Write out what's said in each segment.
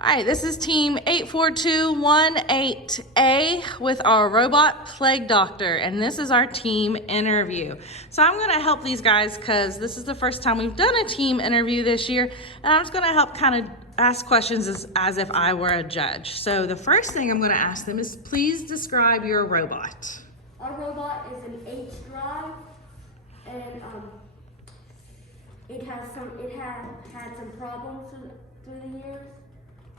All right, this is team 84218A with our robot plague doctor, and this is our team interview. So I'm gonna help these guys because this is the first time we've done a team interview this year, and I'm just gonna help kind of ask questions as if I were a judge. So the first thing I'm gonna ask them is, please describe your robot. Our robot is an H drive, and it has had some problems through the years,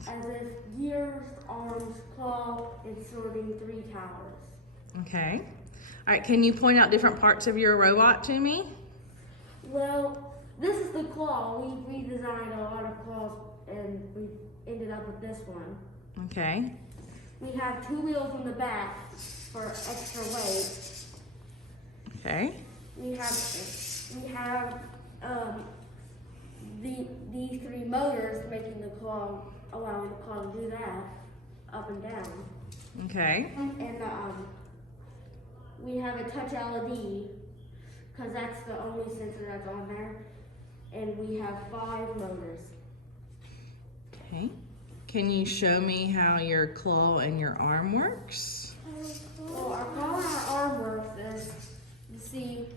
as if gears, arms, claw, and sorting 3 towers. Okay. All right, can you point out different parts of your robot to me? Well, this is the claw. We redesigned a lot of claws, and we ended up with this one. Okay. We have 2 wheels in the back for extra weight. Okay. We have these 3 motors making the claw, allowing the claw to do that, up and down. Okay. And we have a touch LED, because that's the only sensor that's on there. And we have 5 motors. Okay. Can you show me how your claw and your arm works? Well, our claw and our arm works is, you see,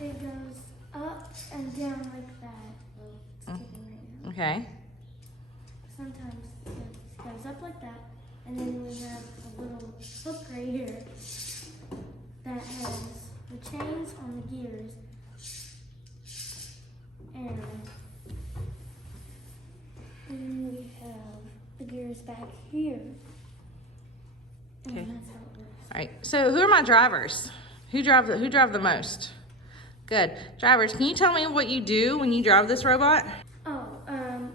it goes up and down like that. It's kicking right now. Okay. Sometimes it goes up like that, and then we have a little hook right here that has the chains on the gears, and then we have the gears back here, and Okay. that's how it works. All right. So who are my drivers? Who drive the most? Good. Drivers, can you tell me what you do when you drive this robot?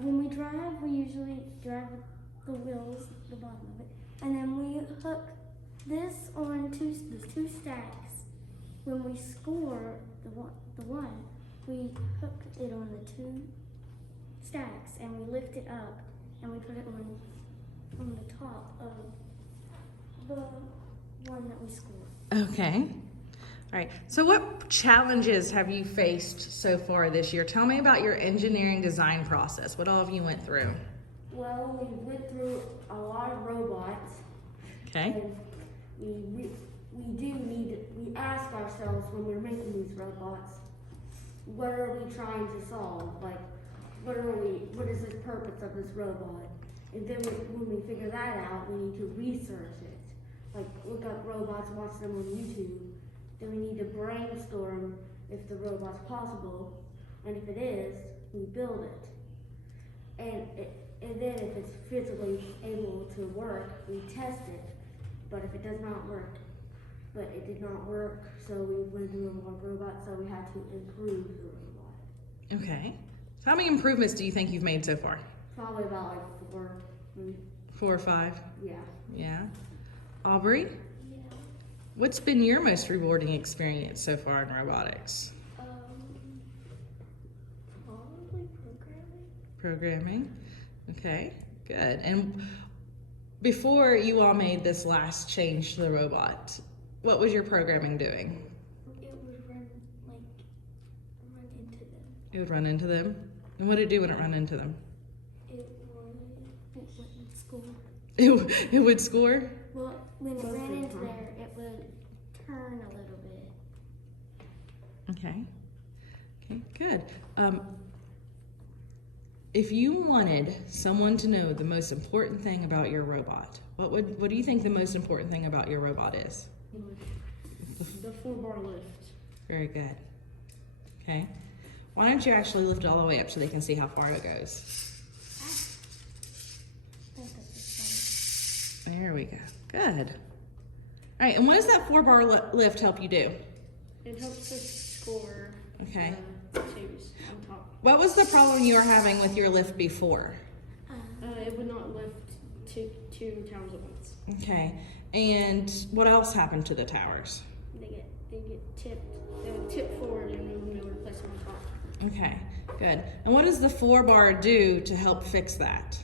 When we drive, we usually drive with the wheels, the bottom of it, and then we hook this on the 2 stacks. When we score the one, we hook it on the 2 stacks, and we lift it up, and we put it on the top of the one that we score. Okay. All right. So what challenges have you faced so far this year? Tell me about your engineering design process. What all of you went through? well, we went through a lot of robots. Okay. And we ask ourselves when we're making these robots, what are we trying to solve? Like, what is the purpose of this robot? And then when we figure that out, we need to research it. Like, look up robots, watch them on YouTube. Then we need to brainstorm if the robot's possible, and if it is, we build it. And then if it's physically able to work, we test it. But if it does not work, but it did not work, so we went through a more robot, so we had to improve the robot. Okay. So how many improvements do you think you've made so far? Probably about like 4, maybe. 4 or 5? Yeah. Yeah. Aubrey, Yeah. what's been your most rewarding experience so far in robotics? Probably programming. Programming. Okay, good. And before you all made this last change to the robot, what was your programming doing? It would run into them. It would run into them? And what did it do when it ran into them? It wouldn't score. It would score? Well, when it ran into there, it would turn a little bit. Okay. Okay, good. If you wanted someone to know the most important thing about your robot, what do you think the most important thing about your robot is? The 4-bar lift. Very good. Okay. Why don't you actually lift it all the way up so they can see how far it goes? There we go. Good. All right, and what does that 4-bar lift help you do? It helps us score Okay. twos on top. What was the problem you were having with your lift before? It would not lift two towers at once. Okay. And what else happened to the towers? They get tipped. They would tip forward and then we would place them on top. Okay, good. And what does the 4-bar do to help fix that?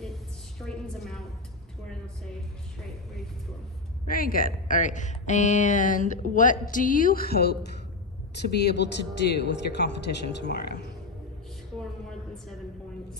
It straightens them out to where they'll stay straight where you can score them. Very good. All right. And what do you hope to be able to do with your competition tomorrow? Score more than 7 points.